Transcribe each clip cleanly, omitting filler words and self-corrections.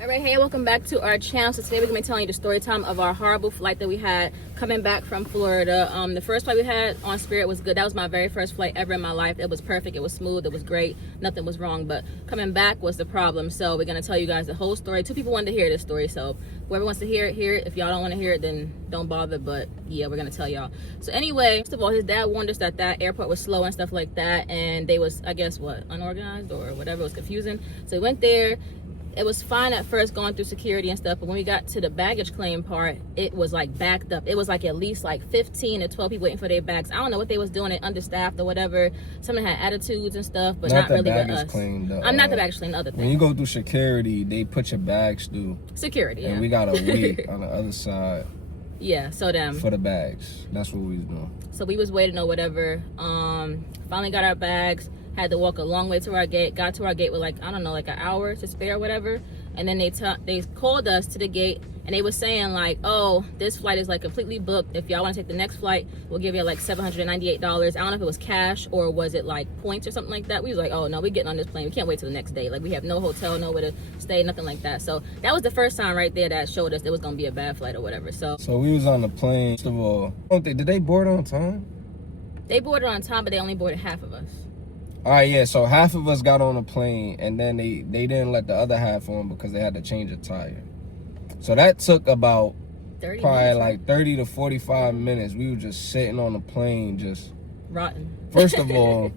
Alright, hey, welcome back to our channel. So today we're going to be telling you the story time of our horrible flight that we had coming back from Florida. The first flight we had on Spirit was good. That was my very first flight ever in my life. It was perfect. It was smooth. It was great. Nothing was wrong. But coming back was the problem. So we're going to tell you guys the whole story. 2 people wanted to hear this story. So whoever wants to hear it, hear it. If y'all don't want to hear it, then don't bother. But yeah, we're going to tell y'all. So anyway, first of all, his dad warned us that airport was slow and stuff like that. And they was, I guess, unorganized or whatever. It was confusing. So we went there. It was fine at first going through security and stuff, but when we got to the baggage claim part, it was like backed up. It was like at least like 15 to 12 people waiting for their bags. I don't know what they was doing, they understaffed or whatever. Someone had attitudes and stuff, but not really with us. I'm not the baggage claim, the other thing. When you go through security, they put your bags through security, and we gotta wait on the other side. Yeah, so for the bags. That's what we was doing. So we was waiting or whatever. Finally got our bags. Had to walk a long way to our gate. Got to our gate with like, I don't know, like an hour to spare or whatever. And then they called us to the gate and they were saying like, oh, this flight is like completely booked. If y'all want to take the next flight, we'll give you like $798. I don't know if it was cash or was it like points or something like that. We was like, oh no, we getting on this plane. We can't wait till the next day. Like we have no hotel, nowhere to stay, nothing like that. So that was the first time right there that showed us it was gonna be a bad flight or whatever. So we was on the plane. First of all, did they board on time? They boarded on time, but they only boarded half of us. All right, yeah, so half of us got on the plane, and then they didn't let the other half on because they had to change a tire. So that took about 30 to 45 minutes. We were just sitting on the plane, just... rotten. First of all,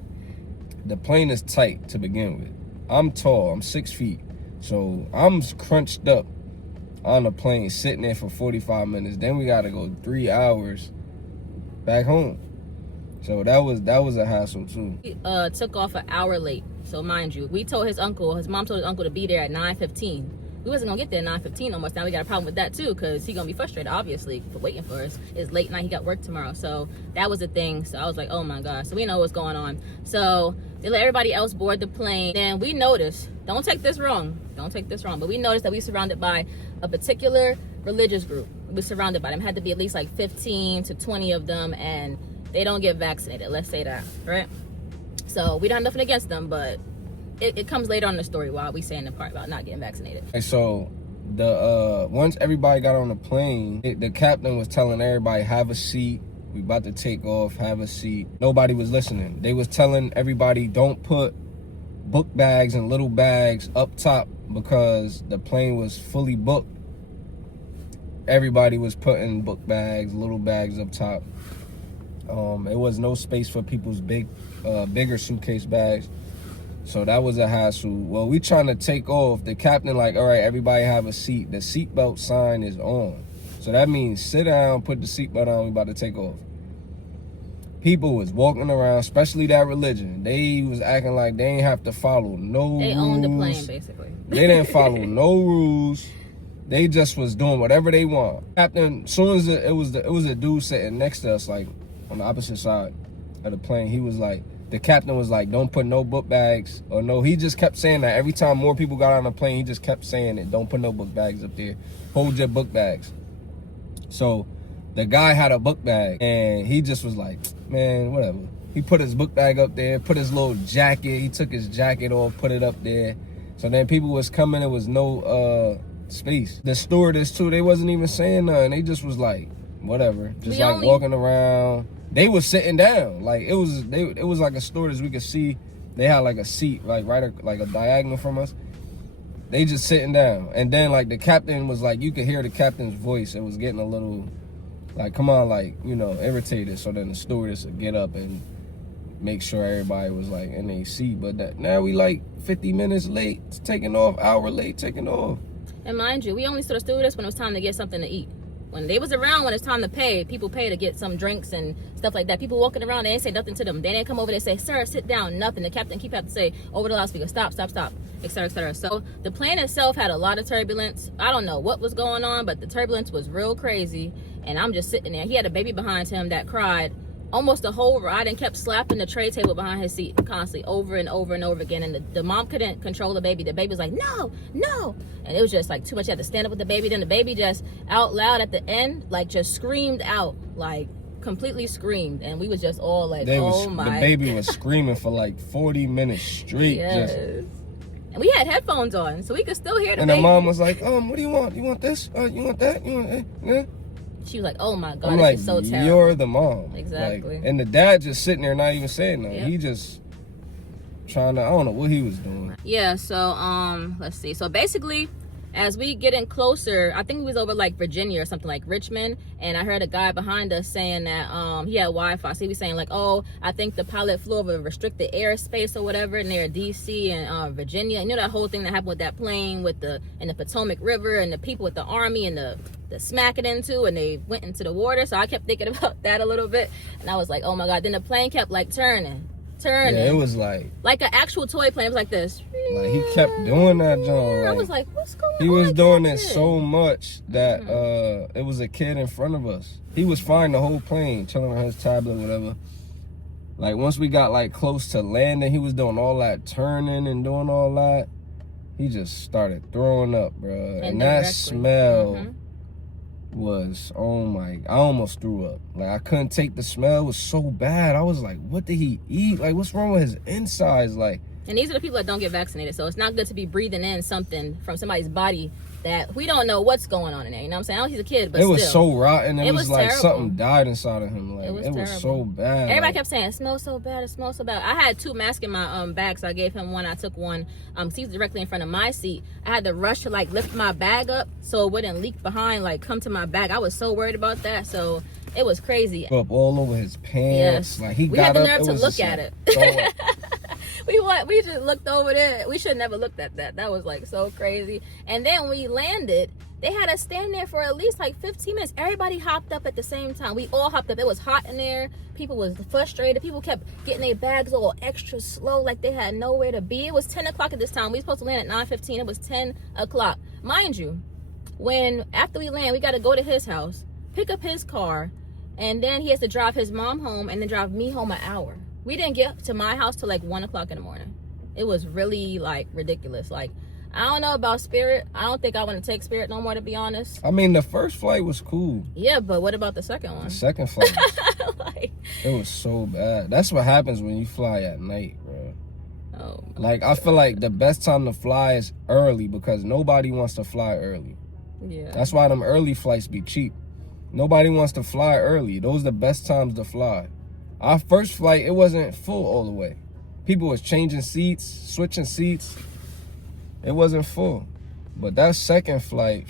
the plane is tight to begin with. I'm tall, I'm 6 feet. So I'm crunched up on the plane, sitting there for 45 minutes. Then we got to go 3 hours back home. So that was a hassle too. He took off an hour late. So mind you, his mom told his uncle to be there at 9:15. We wasn't gonna get there at 9:15 almost. Now we got a problem with that too, because he's gonna be frustrated obviously for waiting for us. It's late night, he got work tomorrow. So that was the thing. So I was like, oh my gosh. So we know what's going on. So they let everybody else board the plane. Then we noticed, don't take this wrong, but we noticed that we were surrounded by a particular religious group. We were surrounded by them. Had to be at least like 15 to 20 of them, and they don't get vaccinated, let's say that, right? So we don't have nothing against them, but it comes later on in the story while we saying the part about not getting vaccinated. And so once everybody got on the plane, the captain was telling everybody, have a seat. We about to take off, have a seat. Nobody was listening. They was telling everybody, don't put book bags and little bags up top because the plane was fully booked. Everybody was putting book bags, little bags up top. It was no space for people's bigger suitcase bags. So that was a hassle. Well, we trying to take off. The captain like, all right, everybody have a seat. The seatbelt sign is on. So that means sit down, put the seatbelt on, we about to take off. People was walking around, especially that religion. They was acting like they ain't have to follow no rules. They owned the plane, basically. They didn't follow no rules. They just was doing whatever they want. Captain, as soon as it was a dude sitting next to us, like, on the opposite side of the plane, he was like, the captain was like, don't put no book bags, or no, he just kept saying that. Every time more people got on the plane, he just kept saying it, don't put no book bags up there, hold your book bags. So the guy had a book bag, and he just was like, man, whatever. He put his book bag up there, put his little jacket, he took his jacket off, put it up there. So then people was coming, there was no space. The stewardess too, they wasn't even saying nothing, they just was like, whatever, just like walking around. They was sitting down, like it was like a stewardess we could see. They had like a seat, like like a diagonal from us. They just sitting down, and then like the captain was like, you could hear the captain's voice. It was getting a little, like, come on, like, you know, irritated. So then the stewardess would get up and make sure everybody was like in their seat. But now we like 50 minutes late, taking off, hour late, taking off. And mind you, we only saw the stewardess when it was time to get something to eat. When they was around, when it's time to pay, people pay to get some drinks and stuff like that. People walking around, they didn't say nothing to them. They didn't come over there and say, sir, sit down, nothing. The captain keep having to say over the loudspeaker, stop, stop, stop, etc., etc. So the plane itself had a lot of turbulence. I don't know what was going on, but the turbulence was real crazy. And I'm just sitting there. He had a baby behind him that cried almost the whole ride and kept slapping the tray table behind his seat constantly over and over and over again. And the mom couldn't control the baby. The baby was like, no, no. And it was just like too much. You had to stand up with the baby. Then the baby just out loud at the end, like just screamed out, like completely screamed. And we was just all like, oh my. The baby was screaming for like 40 minutes straight. Yes. Just, And we had headphones on, so we could still hear the And baby. the mom was like, what do you want? You want this? You want that? You want that? Yeah. She was like, oh my God, I'm this like, is so terrible. you're the mom. Exactly. Like, and the dad just sitting there not even saying nothing. Yep. He just trying to, I don't know what he was doing. Yeah, so let's see. So basically, as we getting closer, I think we was over like Virginia or something, like Richmond, and I heard a guy behind us saying that he had Wi-Fi. So he was saying like, oh, I think the pilot flew over restricted airspace or whatever near DC and Virginia. You know that whole thing that happened with that plane with the Potomac River and the people with the army and the smacking into, and they went into the water. So I kept thinking about that a little bit, and I was like, oh my God. Then the plane kept like turning. Yeah, it was like an actual toy plane. It was like this. Like he kept doing that, John. I was like, what's going on? He was doing it so much that it was a kid in front of us. He was fine the whole plane, chilling on his tablet, whatever. Like once we got like close to landing, he was doing all that turning and doing all that. He just started throwing up, bro. And that smell was, oh my, I almost threw up. Like I couldn't take the smell. It was so bad. I was like, what did he eat? Like what's wrong with his insides? Like, and these are the people that don't get vaccinated, so it's not good to be breathing in something from somebody's body that we don't know what's going on in there. You know what I'm saying? I know he's a kid, but it was so rotten. It was like terrible. something died inside of him. Like it was so bad. Everybody kept saying it smells so bad. It smells so bad. I had 2 masks in my bag, so I gave him one. I took one. He was directly in front of my seat. I had to rush to like lift my bag up so it wouldn't leak behind, like come to my bag. I was so worried about that. So it was crazy. Up all over his pants. Yes. Like he we got had the up, nerve to look at it. We just looked over there. We should never looked at that. That was like so crazy. And then when we landed, they had us stand there for at least like 15 minutes. Everybody hopped up at the same time. We all hopped up. It was hot in there. People was frustrated. People kept getting their bags all extra slow, like they had nowhere to be. It was 10 o'clock at this time. We were supposed to land at 9:15. It was 10 o'clock. Mind you, after we land, we got to go to his house, pick up his car, and then he has to drive his mom home and then drive me home an hour. We didn't get to my house till like 1 o'clock in the morning. It was really like ridiculous. Like, I don't know about Spirit. I don't think I want to take Spirit no more, to be honest. I mean, the first flight was cool. Yeah, but what about the second one? The second flight, like, it was so bad. That's what happens when you fly at night, bro. Oh. Like, I feel like the best time to fly is early because nobody wants to fly early. Yeah. That's why them early flights be cheap. Nobody wants to fly early. Those are the best times to fly. Our first flight, it wasn't full all the way. People was changing seats, switching seats. It wasn't full. But that second flight,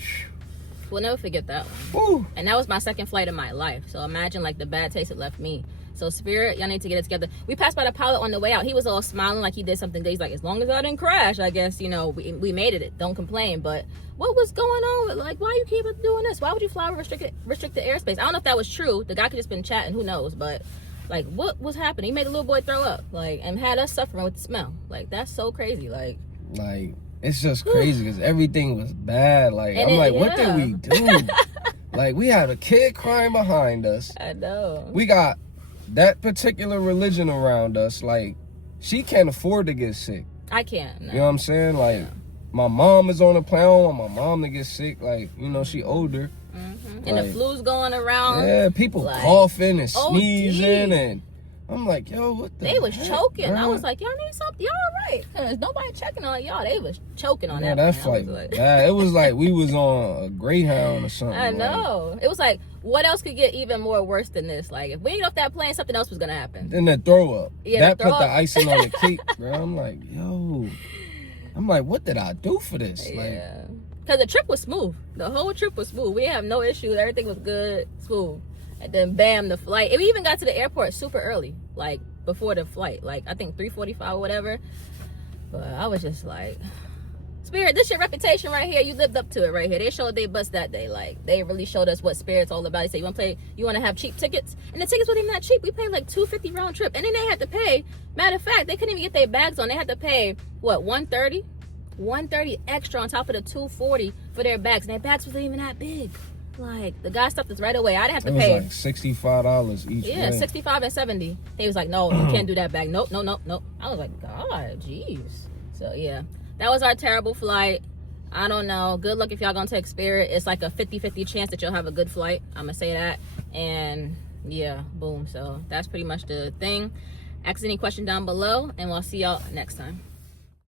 we'll never forget that one. whew. And that was my second flight of my life. So imagine like the bad taste it left me. So Spirit, y'all need to get it together. We passed by the pilot on the way out. He was all smiling like he did something good. He's like, as long as I didn't crash, I guess, you know, we made it. Don't complain. But what was going on? Like, why you keep doing this? Why would you fly over restricted airspace? I don't know if that was true. The guy could just been chatting. Who knows? But like, what was happening? He made a little boy throw up, like, and had us suffering with the smell. Like, that's so crazy. Like, it's just crazy because everything was bad. Like, I'm like, what did we do? Like, we had a kid crying behind us. I know. We got that particular religion around us. Like, she can't afford to get sick. I can't. No. You know what I'm saying? Like, my mom is on the plane. I don't want my mom to get sick. Like, you know, she older. And the flu's going around. Yeah, people like, coughing and sneezing, and I'm like, yo, what the They was heck, choking. bro? I was like, y'all need something. Y'all all right? Cause nobody checking on y'all. They was choking on that. That flight was like, bad. It was like we was on a Greyhound or something. I know. Like, it was like, what else could get even more worse than this? Like, if we ain't off that plane, something else was gonna happen. Then the throw up. Yeah, that put the icing on the cake, bro. I'm like, yo. I'm like, what did I do for this? Yeah. Like, because the trip was smooth. The whole trip was smooth. We have no issues. Everything was good, smooth. And then bam, the flight. And we even got to the airport super early, like before the flight, like I think 3:45 or whatever. But I was just like, Spirit, this your reputation right here. You lived up to it right here. They showed their butts that day. Like, they really showed us what Spirit's all about. They say, you want to have cheap tickets? And the tickets weren't even that cheap. We paid like $250 round trip. And then they had to pay, matter of fact, they couldn't even get their bags on. They had to pay, what, $130? $130 extra on top of the $240 for their bags. And their bags wasn't even that big. Like, the guy stopped us right away. I didn't have to pay. It was like $65 each. Yeah, day. $65 and $70. He was like, no, you can't do that bag. Nope. I was like, God, jeez. So yeah, that was our terrible flight. I don't know. Good luck if y'all gonna take Spirit. It's like a 50-50 chance that you'll have a good flight. I'm gonna say that. And yeah, boom. So that's pretty much the thing. Ask any question down below, and we'll see y'all next time.